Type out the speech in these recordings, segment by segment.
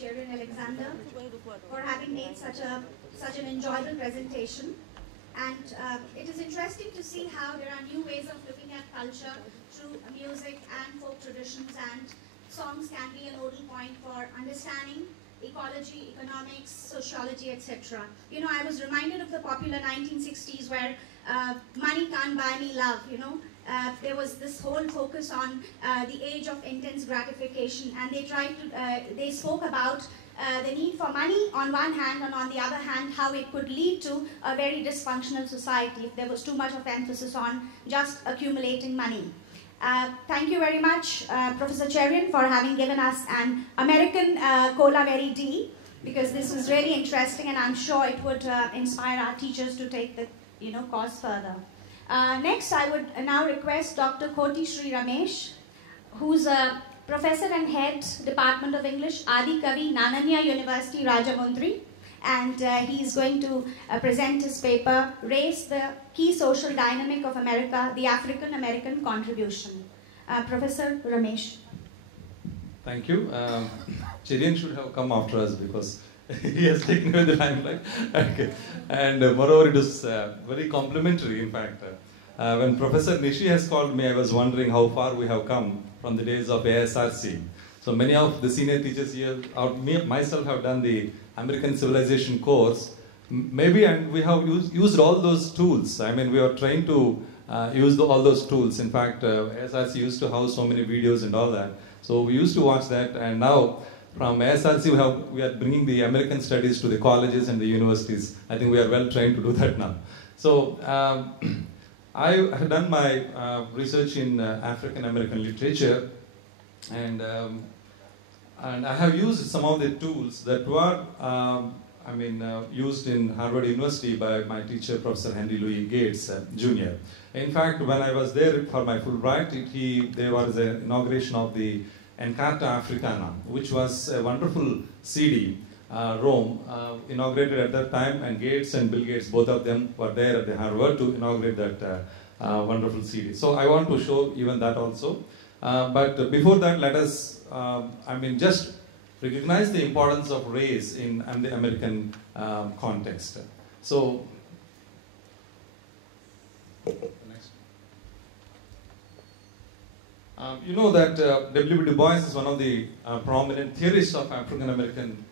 Cherian Alexander, for having made such an enjoyable presentation. And it is interesting to see how there are new ways of looking at culture through music and folk traditions, and songs can be a nodal point for understanding ecology, economics, sociology, etc. You know, I was reminded of the popular 1960s where money can't buy me love, you know. There was this whole focus on the age of intense gratification, and they spoke about the need for money on one hand, and on the other hand, how it could lead to a very dysfunctional society if there was too much of emphasis on just accumulating money. Thank you very much, Professor Cherian, for having given us an American Cola Very D, because this was really interesting, and I'm sure it would inspire our teachers to take the cause further. Next, I would now request Dr. Khotti Ramesh, who's a professor and head Department of English, Adi Kavi, Nananya University, Rajamundry, and he's going to present his paper, Race, the Key Social Dynamic of America, the African-American Contribution. Professor Ramesh. Thank you. Cherian should have come after us because he has taken away the limelight. Okay. And moreover, it is very complimentary, in fact. When Professor Nishi has called me, I was wondering how far we have come from the days of ASRC. So many of the senior teachers here, or myself, have done the American Civilization course. Maybe, and we have used all those tools. I mean, we are trying to use all those tools. In fact, ASRC used to have so many videos and all that. So we used to watch that, and now from ASRC we are bringing the American studies to the colleges and the universities. I think we are well trained to do that now. So I have done my research in African American literature, and I have used some of the tools that were used in Harvard University by my teacher, Professor Henry Louis Gates, Jr. In fact, when I was there for my Fulbright, there was an inauguration of the Encarta Africana, which was a wonderful CD, Rome, inaugurated at that time, and Gates and Bill Gates, both of them were there at the Harvard to inaugurate that wonderful CD. So I want to show even that also. But before that, let us, just recognize the importance of race in the American context. So, you know that W. Du Bois is one of the prominent theorists of African American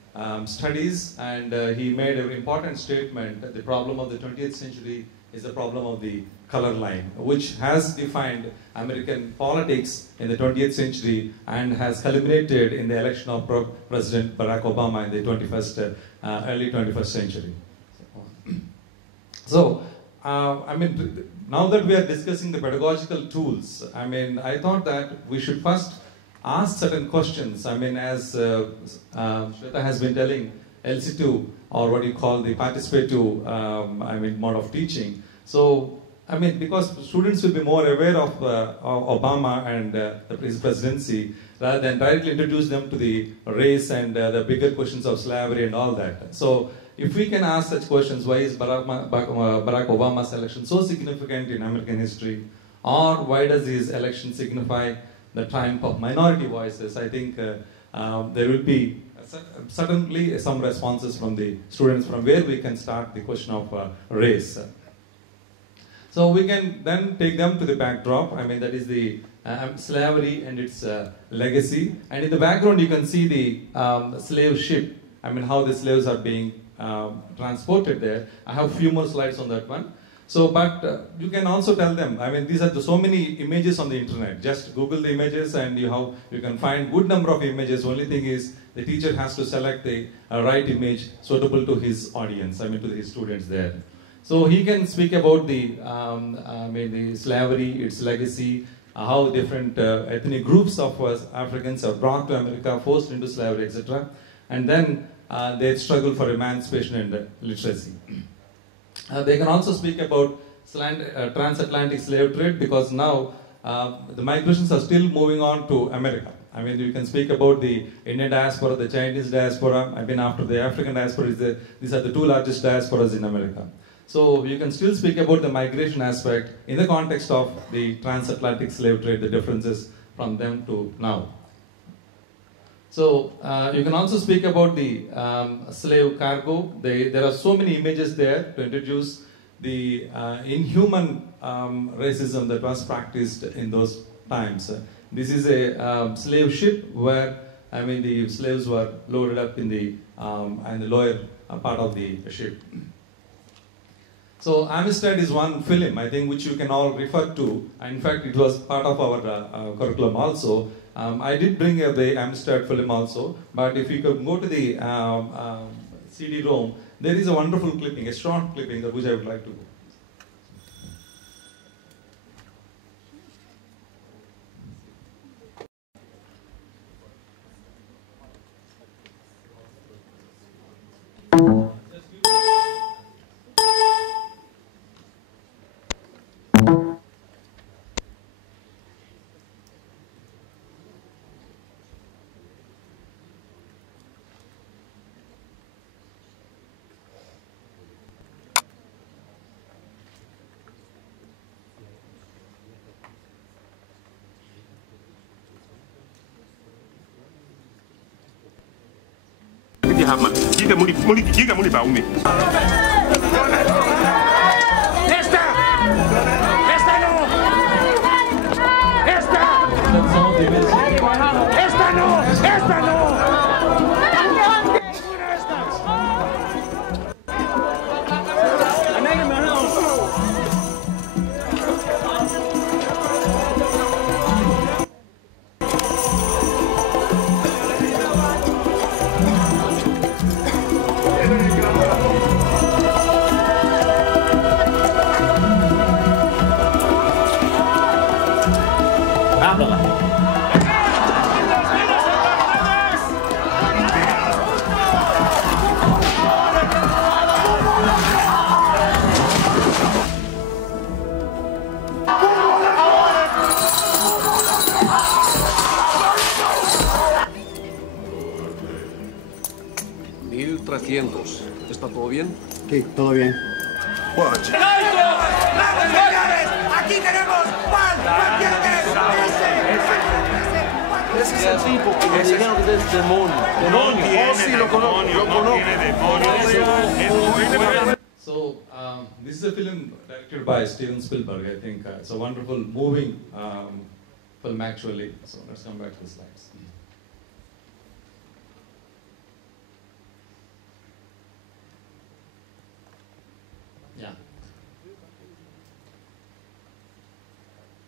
studies, and he made an important statement that the problem of the 20th century is the problem of the color line, which has defined American politics in the 20th century and has culminated in the election of President Barack Obama in the early 21st century. So, now that we are discussing the pedagogical tools, I thought that we should first ask certain questions. As Shweta has been telling, LC2, or what you call the participative mode of teaching. So, because students will be more aware of Obama and his presidency, rather than directly introduce them to the race and the bigger questions of slavery and all that. So, if we can ask such questions, why is Barack Obama's election so significant in American history? Or why does his election signify the triumph of minority voices? I think there will be certainly some responses from the students from where we can start the question of race. So we can then take them to the backdrop, that is the slavery and its legacy. And in the background you can see the slave ship, how the slaves are being transported there. I have a few more slides on that one. So, but you can also tell them, these are so many images on the internet. Just Google the images and you can find good number of images. Only thing is the teacher has to select the right image suitable to his audience, to his students there. So he can speak about the slavery, its legacy, how different ethnic groups of Africans are brought to America, forced into slavery, etc. And then their struggle for emancipation and literacy. They can also speak about transatlantic slave trade, because now the migrations are still moving on to America. You can speak about the Indian diaspora, the Chinese diaspora. After the African diaspora, these are the two largest diasporas in America. So you can still speak about the migration aspect in the context of the transatlantic slave trade, the differences from them to now. So you can also speak about the slave cargo. There are so many images there to introduce the inhuman racism that was practiced in those times. This is a slave ship where, I mean, the slaves were loaded up in the lower part of the ship. So Amistad is one film, I think, which you can all refer to. In fact, it was part of our curriculum also. I did bring the Amistad film also, but if you could go to the CD-ROM, there is a wonderful clipping, a short clipping which I would like to go. ¿Está todo bien? Sí, todo bien. ¡Vamos, señores! ¡Aquí tenemos pan! Ese es el tipo que me dijeron que es demonio. ¡Demonio! Sí, lo conozco. So, this is a film directed by Steven Spielberg, I think. It's a wonderful, moving film, actually. So, let's come back to the slides. Yeah.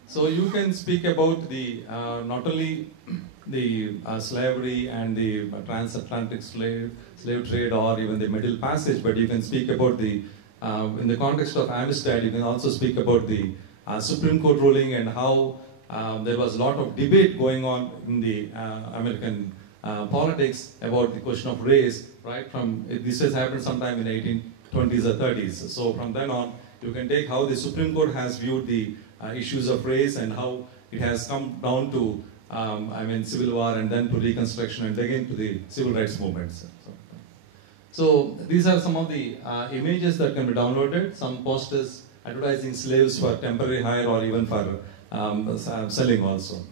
So, you can speak about the, not only the slavery and the transatlantic slave trade or even the Middle Passage, but you can speak about the, in the context of Amistad, you can also speak about the Supreme Court ruling and how there was a lot of debate going on in the American politics about the question of race, right? This has happened sometime in the 1820s or 30s. So from then on, you can take how the Supreme Court has viewed the issues of race and how it has come down to Civil War and then to Reconstruction and again to the Civil Rights movements. So these are some of the images that can be downloaded, some posters advertising slaves for temporary hire or even for selling also.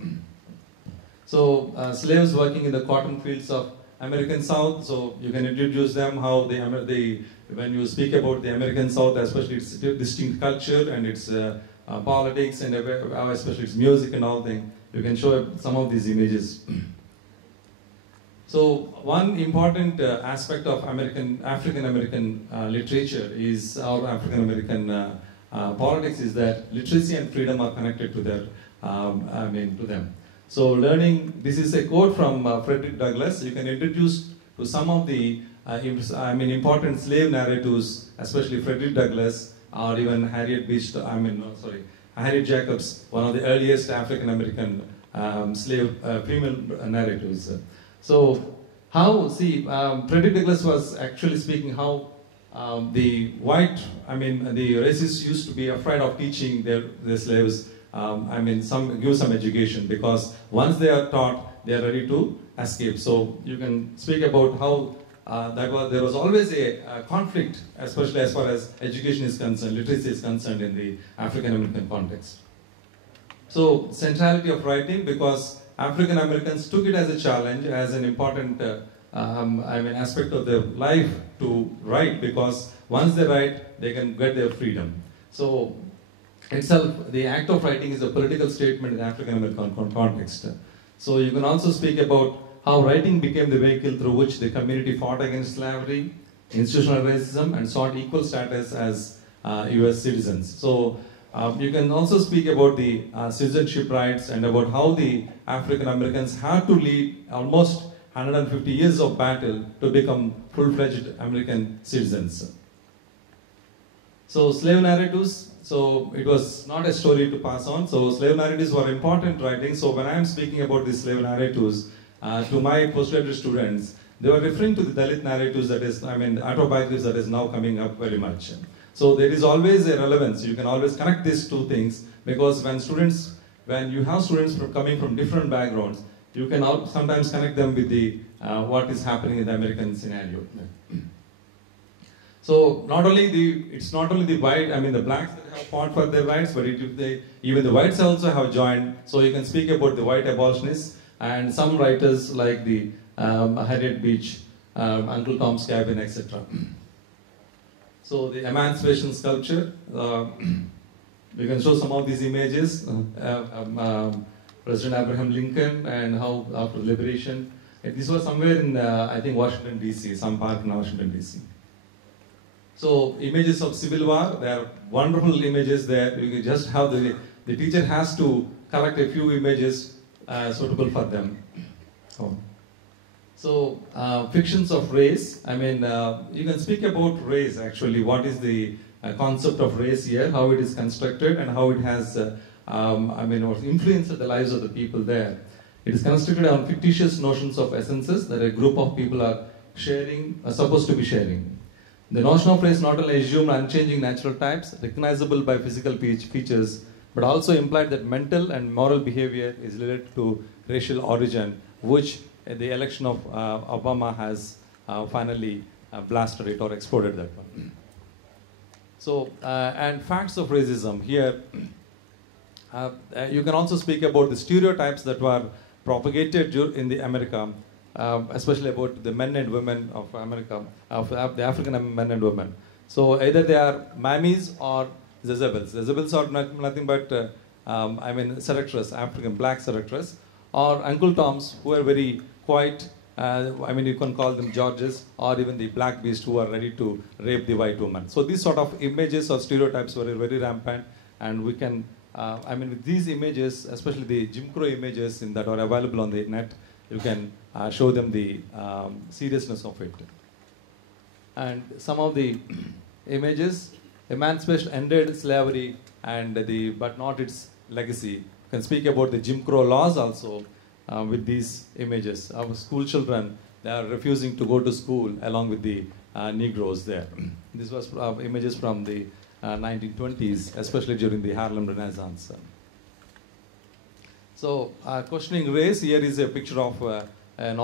So slaves working in the cotton fields of American South, so you can introduce them how when you speak about the American South, especially its distinct culture and its politics and especially its music and all things, you can show some of these images. So one important aspect of African American literature is, or African American politics is that literacy and freedom are connected to their, to them. So learning, this is a quote from Frederick Douglass. You can introduce to some of the important slave narratives, especially Frederick Douglass or even Harriet Jacobs, one of the earliest African American slave female narratives. So how, Frederick Douglass was actually speaking how the racists used to be afraid of teaching their slaves, give some education, because once they are taught, they are ready to escape. So you can speak about how there was always a conflict, especially as far as education is concerned, literacy is concerned in the African American context. So centrality of writing, because African Americans took it as a challenge, as an important aspect of their life to write, because once they write, they can get their freedom. So itself, the act of writing is a political statement in the African American context. So you can also speak about how writing became the vehicle through which the community fought against slavery, institutional racism, and sought equal status as US citizens. So you can also speak about the citizenship rights and about how the African Americans had to lead almost 150 years of battle to become full-fledged American citizens. So slave narratives, so it was not a story to pass on. So slave narratives were important writing. So when I am speaking about these slave narratives to my postgraduate students, they were referring to the Dalit narratives, that is, autobiographies that is now coming up very much. So there is always a relevance. You can always connect these two things, because when you have students coming from different backgrounds, you can sometimes connect them with the what is happening in the American scenario. So it's not only the white, the blacks that have fought for their rights, but even the whites also have joined. So you can speak about the white abolitionists and some writers like the Harriet Beach, Uncle Tom's Cabin, etc. So the emancipation sculpture, we can show some of these images. President Abraham Lincoln and how after liberation. This was somewhere in, I think, Washington DC, some park in Washington DC. So images of Civil War, there are wonderful images there. You can just have the teacher has to collect a few images suitable for them. Oh. So fictions of race, you can speak about race actually. What is the concept of race here, how it is constructed and how it has influenced the lives of the people there. It is constructed on fictitious notions of essences that a group of people are supposed to be sharing. The notion of race not only assumed unchanging natural types, recognizable by physical features, but also implied that mental and moral behavior is related to racial origin, which the election of Obama has finally blasted it or exploded that one. So, and facts of racism here. You can also speak about the stereotypes that were propagated in the America, especially about the men and women of America, of the African men and women. So either they are mammies or Jezebels. Jezebels are nothing but seductress, African black seductress, or Uncle Toms who are very quiet. You can call them Georges, or even the black beast who are ready to rape the white woman. So these sort of images or stereotypes were very rampant, and we can, with these images, especially the Jim Crow images that are available on the net, you can show them the seriousness of it. And some of the images, emancipation ended slavery, but not its legacy. You can speak about the Jim Crow laws also. With these images, our school children, they are refusing to go to school along with the Negroes there. This was images from the 1920s, especially during the Harlem Renaissance. So, questioning race, here is a picture of an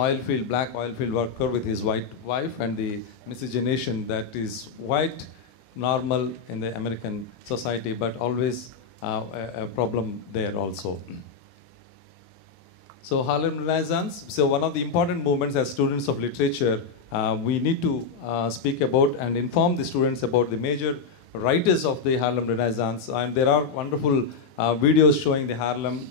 black oil field worker with his white wife, and the miscegenation that is white, normal in the American society, but always a problem there also. So Harlem Renaissance, so one of the important movements as students of literature, we need to speak about and inform the students about the major writers of the Harlem Renaissance. And there are wonderful videos showing the Harlem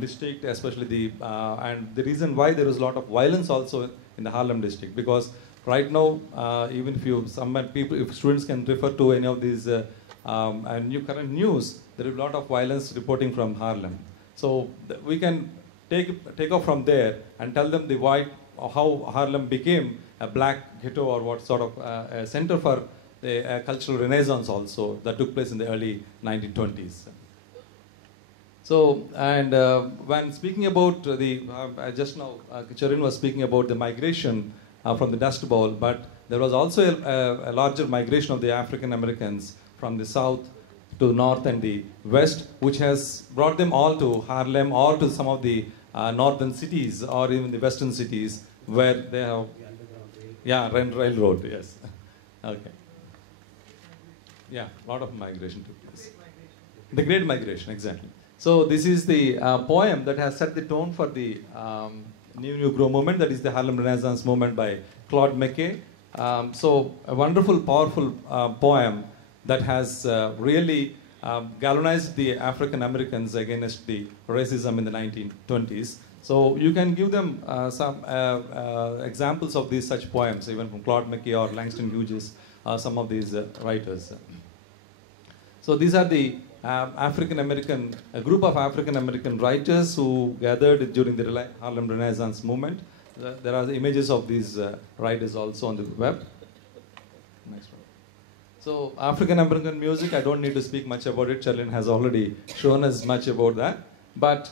district, especially and the reason why there is a lot of violence also in the Harlem district, because right now, even if students can refer to any of these current news, there is a lot of violence reporting from Harlem. So we can take off from there and tell them how Harlem became a black ghetto, or what sort of a center for the cultural renaissance also that took place in the early 1920s. So, and when speaking about just now, Charin was speaking about the migration from the Dust Bowl, but there was also a larger migration of the African Americans from the south to north and the west, which has brought them all to Harlem or to some of the northern cities or even the western cities where they have, railroad, yes. Okay. Yeah, a lot of migration took place. The Great Migration, exactly. So this is the poem that has set the tone for the New Negro movement, that is the Harlem Renaissance movement by Claude McKay. So a wonderful, powerful poem that has really galvanized the African Americans against the racism in the 1920s. So you can give them some examples of these such poems, even from Claude McKay or Langston Hughes, some of these writers. So these are the a group of African American writers who gathered during the Harlem Renaissance movement. There are the images of these writers also on the web. Next one. So African American music, I don't need to speak much about it. Charlene has already shown us much about that. But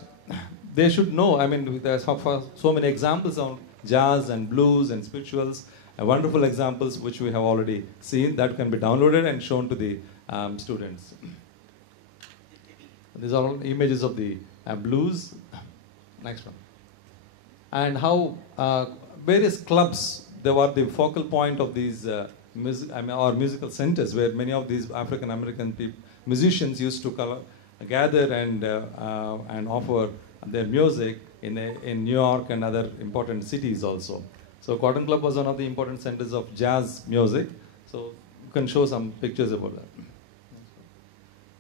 they should know, I mean, there's so many examples of jazz and blues and spirituals, wonderful examples which we have already seen that can be downloaded and shown to the students. These are all images of the blues. Next one. And how various clubs, they were the focal point of these musical centers where many of these African American musicians used to gather and offer their music in New York and other important cities also. So Cotton Club was one of the important centers of jazz music. So you can show some pictures about that.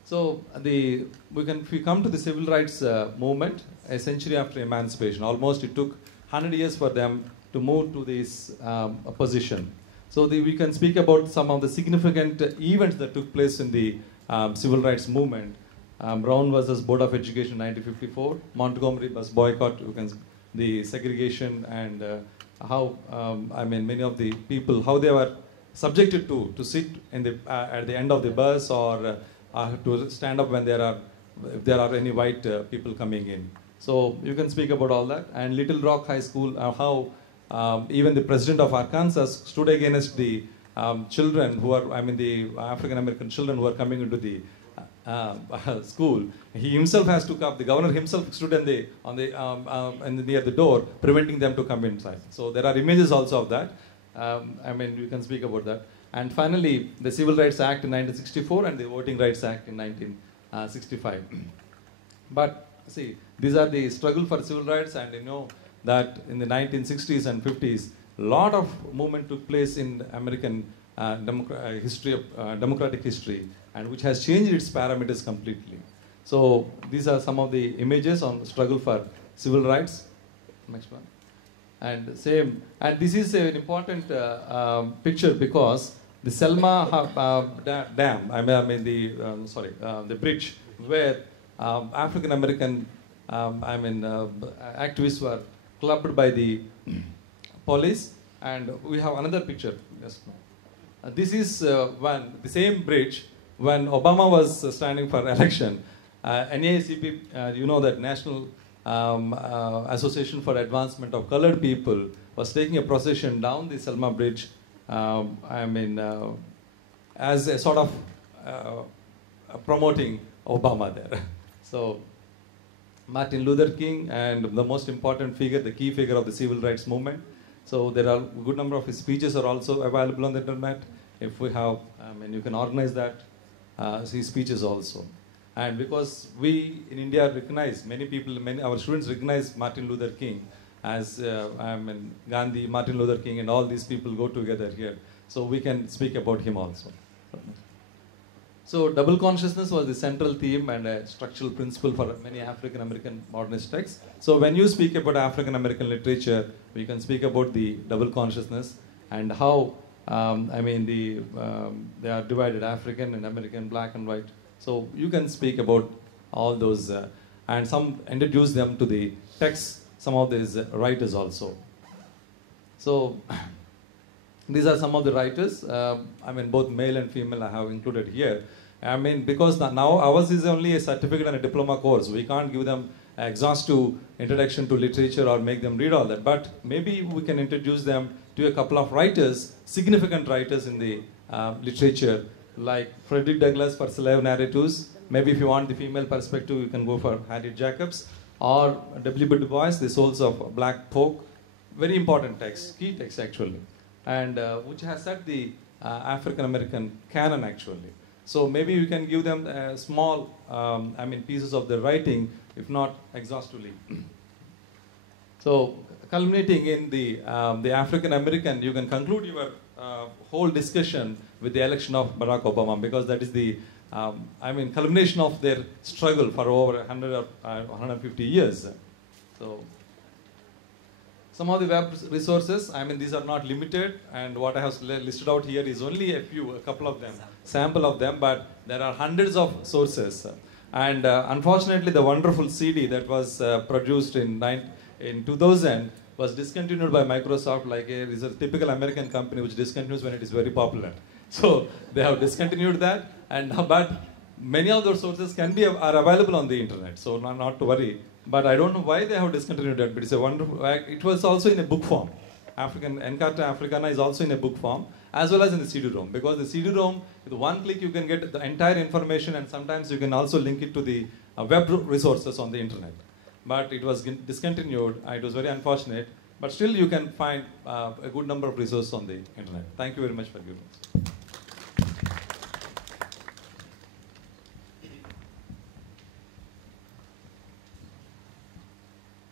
So if we come to the civil rights movement, a century after emancipation, almost it took 100 years for them to move to this position. So we can speak about some of the significant events that took place in the civil rights movement. Brown versus Board of Education 1954, Montgomery bus boycott, the segregation and how many of the people, how they were subjected to sit in at the end of the bus or to stand up when if there are any white people coming in. So you can speak about all that. And Little Rock High School, how even the president of Arkansas stood against the children who are, the African American children who are coming into the school. He himself has to come. The governor himself stood near the door, preventing them to come inside. So there are images also of that. You can speak about that. And finally, the Civil Rights Act in 1964 and the Voting Rights Act in 1965. But see, these are the struggle for civil rights, and you know that in the 1960s and 50s, a lot of movement took place in American democratic history, and which has changed its parameters completely. So these are some of the images on struggle for civil rights. Next one. And this is an important picture because the Selma Dam, the bridge where African American activists were clubbed by the police. And we have another picture. Yes. This is the same bridge when Obama was standing for election. NAACP, you know that National Association for Advancement of Colored People was taking a procession down the Selma Bridge, as a sort of promoting Obama there. So Martin Luther King, and the most important figure, the key figure of the civil rights movement. So there are a good number of his speeches are also available on the internet. If we have, you can organize that, his speeches also. And because we in India recognize, our students recognize Martin Luther King as, Gandhi, Martin Luther King, and all these people go together here. So we can speak about him also. So double consciousness was the central theme and a structural principle for many African American modernist texts. So when you speak about African American literature, we can speak about the double consciousness and how, they are divided, African and American, black and white. So you can speak about all those and some introduce them to the text, some of these writers also. So these are some of the writers, both male and female I have included here. Because now ours is only a certificate and a diploma course. We can't give them an exhaustive introduction to literature or make them read all that. But maybe we can introduce them to a couple of writers, significant writers in the literature, like Frederick Douglass for slave narratives. Maybe if you want the female perspective, you can go for Harriet Jacobs. Or W.B. Du Bois, The Souls of Black Folk. Very important text, key text actually. And which has set the African American canon actually. So maybe you can give them small, pieces of the writing, if not exhaustively. So culminating in the African American, you can conclude your whole discussion with the election of Barack Obama, because that is the culmination of their struggle for over 100 or 150 years. So some of the web resources, these are not limited, and what I have listed out here is only a couple of them, sample of them, but there are hundreds of sources. And unfortunately, the wonderful CD that was produced in 2000 was discontinued by Microsoft, is a typical American company which discontinues when it is very popular. So they have discontinued that, but many of those sources are available on the internet, so not to worry. But I don't know why they have discontinued that, but it's a wonderful, it was also in a book form. Encarta Africana is also in a book form, as well as in the CD-ROM, because the CD-ROM, with one click you can get the entire information, and sometimes you can also link it to the web resources on the internet. But it was discontinued. It was very unfortunate, but still you can find a good number of resources on the internet. Thank you very much for giving us.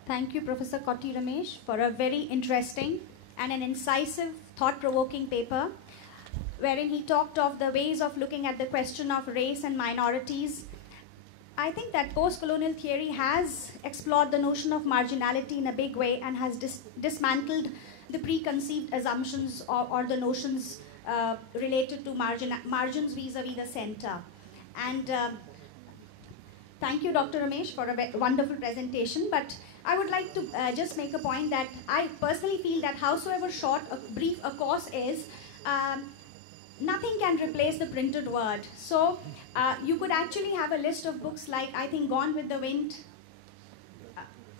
Thank you, Professor Khotti Ramesh, for a very interesting and an incisive, thought-provoking paper, wherein he talked of the ways of looking at the question of race and minorities. I think that post-colonial theory has explored the notion of marginality in a big way and has dismantled the preconceived assumptions or the notions related to margins vis-a-vis the center. And thank you, Dr. Ramesh, for a wonderful presentation. But I would like to just make a point that I personally feel that howsoever short, brief a course is, nothing can replace the printed word. So you could actually have a list of books like, I think, Gone with the Wind,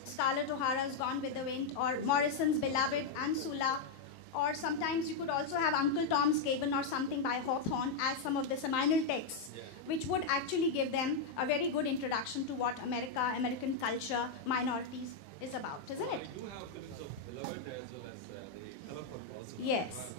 Scarlett O'Hara's Gone with the Wind, or Morrison's Beloved and Sula, or sometimes you could also have Uncle Tom's Cabin or something by Hawthorne as some of the seminal texts, which would actually give them a very good introduction to what America, American culture, minorities is about, isn't it? I do have films of Beloved as well as the Colorful also. Yes.